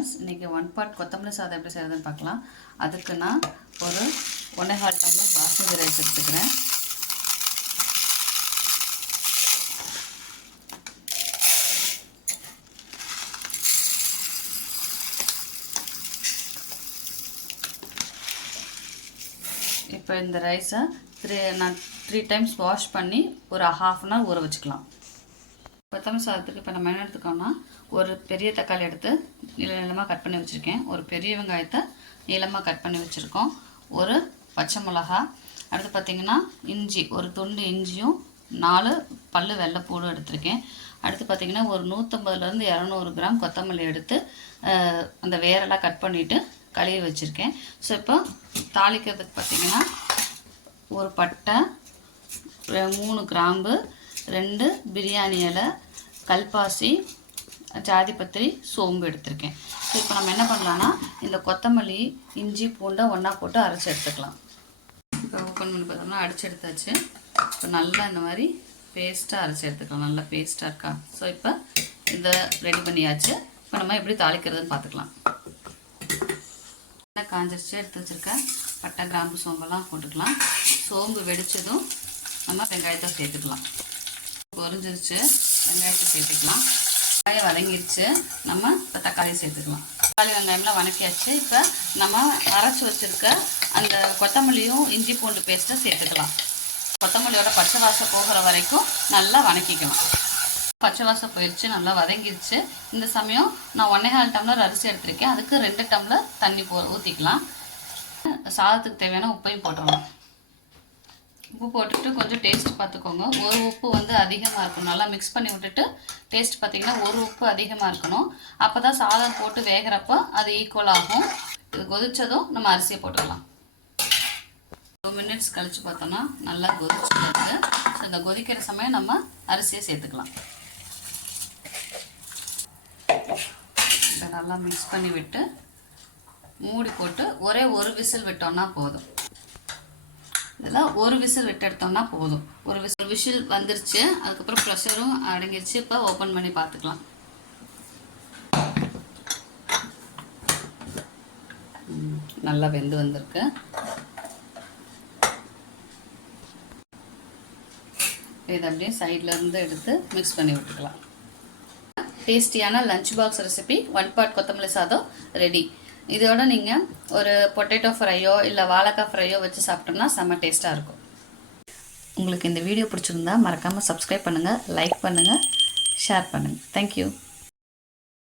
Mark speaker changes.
Speaker 1: Friends இன்றைக்கி one part கொத்தமல்லி சாதம் எப்படி செய்கிறதுன்னு பார்க்கலாம். அதுக்கு நான் ஒரு ஒன்றேகால் டம்ளர் பாஸ்மதி ரைஸ் எடுத்துக்கிறேன். இப்போ இந்த ரைஸை த்ரீ நான் த்ரீ டைம்ஸ் வாஷ் பண்ணி ஒரு ஹாஃப் அன் ஹவர் ஊற வச்சுக்கலாம். கொத்தமல்லி சாதத்துக்கு இப்போ நம்ம என்ன எடுத்துக்கோன்னா ஒரு பெரிய தக்காளி எடுத்து நீள நீளமாக கட் பண்ணி வச்சுருக்கேன். ஒரு பெரிய வெங்காயத்தை நீளமாக கட் பண்ணி வச்சுருக்கோம். ஒரு பச்சை மிளகா அடுத்து பார்த்திங்கன்னா இஞ்சி ஒரு துண்டு இஞ்சியும் நாலு பல்லு வெள்ளைப்பூடும் எடுத்திருக்கேன். அடுத்து பார்த்திங்கன்னா ஒரு நூற்றம்பதுலேருந்து இரநூறு கிராம் கொத்தமல்லி எடுத்து அந்த வேரெல்லாம் கட் பண்ணிவிட்டு கழுவி வச்சுருக்கேன். ஸோ இப்போ தாளிக்கிறதுக்கு பார்த்திங்கன்னா ஒரு பட்டை மூணு கிராம்பு ரெண்டு பிரியாணி இலை கல்பாசி ஜாதிபத்திரி சோம்பு எடுத்திருக்கேன். ஸோ இப்போ நம்ம என்ன பண்ணலான்னா இந்த கொத்தமல்லி இஞ்சி பூண்டை ஒன்றா போட்டு அரைச்சி எடுத்துக்கலாம். இப்போ ஓப்பன் பண்ணி பார்த்தோம்னா அடிச்சு எடுத்தாச்சு. இப்போ நல்லா இந்த மாதிரி பேஸ்ட்டாக அரைச்சி எடுத்துக்கலாம். நல்லா பேஸ்ட்டாக இருக்கா? ஸோ இப்போ இதை ரெடி பண்ணியாச்சு. இப்போ நம்ம எப்படி தாளிக்கிறதுன்னு பார்த்துக்கலாம். நல்லா காஞ்சிருச்சு எடுத்து வச்சுருக்கேன். பட்டை கிராம்பு சோம்பெல்லாம் போட்டுக்கலாம். சோம்பு வெடித்ததும் நம்ம வெங்காயத்தை சேர்த்துக்கலாம். பொரிஞ்சிருச்சு வெங்காயத்தை சேர்த்துக்கலாம். வெங்காயம் வதங்கிடுச்சு நம்ம இப்போ தக்காளி சேர்த்துக்கலாம். தக்காளி வெங்காயம்லாம் வதக்கியாச்சு. இப்போ நம்ம அரைச்சி வச்சுருக்க அந்த கொத்தமல்லியும் இஞ்சி பூண்டு பேஸ்ட்டை சேர்த்துக்கலாம். கொத்தமல்லியோட பச்சை வாசம் போகிற வரைக்கும் நல்லா வணக்கிக்கணும் பச்சை வாசம் போயிடுச்சு நல்லா வதங்கிடுச்சு இந்த சமயம் நான் ஒன்றே கால் டம்ளர் அரிசி எடுத்திருக்கேன். அதுக்கு ரெண்டு டம்ளர் தண்ணி போ ஊற்றிக்கலாம் சாதத்துக்கு தேவையான உப்பையும் போட்டுடலாம் உப்பு போட்டுட்டு கொஞ்சம் டேஸ்ட் பார்த்துக்கோங்க. ஒரு உப்பு வந்து அதிகமாக இருக்கணும். நல்லா மிக்ஸ் பண்ணி விட்டுட்டு டேஸ்ட் பார்த்தீங்கன்னா ஒரு உப்பு அதிகமாக இருக்கணும். அப்போ தான் சாதம் போட்டு வேகிறப்போ அது ஈக்குவல் ஆகும். இது கொதித்ததும் நம்ம அரிசியை போட்டுக்கலாம். டூ மினிட்ஸ் கழிச்சு பார்த்தோம்னா நல்லா கொதிச்சுருக்கு ஸோ இந்த கொதிக்கிற சமயம் நம்ம அரிசியை சேர்த்துக்கலாம். இதை நல்லா மிக்ஸ் பண்ணி விட்டு மூடி போட்டு ஒரே ஒரு விசில் விட்டோம்னா போதும். இதெல்லாம் ஒரு விசில் விட்டு எடுத்தோம்னா போதும். ஒரு விசில் விசில் வந்துருச்சு அதுக்கப்புறம் ப்ரெஷரும் அடங்கிருச்சு. இப்போ ஓப்பன் பண்ணி பார்த்துக்கலாம். நல்லா வெந்து வந்திருக்கு. இதை அப்படியே சைடில் இருந்து எடுத்து மிக்ஸ் பண்ணி விட்டுக்கலாம். டேஸ்டியான lunch box recipe one part கொத்தமல்லி சாதம் ரெடி இதோட நீங்கள் ஒரு பொட்டேட்டோ ஃப்ரையோ இல்லை வாழைக்காய் ஃப்ரையோ வச்சு சாப்பிட்டோம்னா செம்ம டேஸ்ட்டாக இருக்கும். உங்களுக்கு இந்த வீடியோ பிடிச்சிருந்தா மறக்காமல் சப்ஸ்கிரைப் பண்ணுங்கள் லைக் பண்ணுங்கள் ஷேர் பண்ணுங்கள் தேங்க்யூ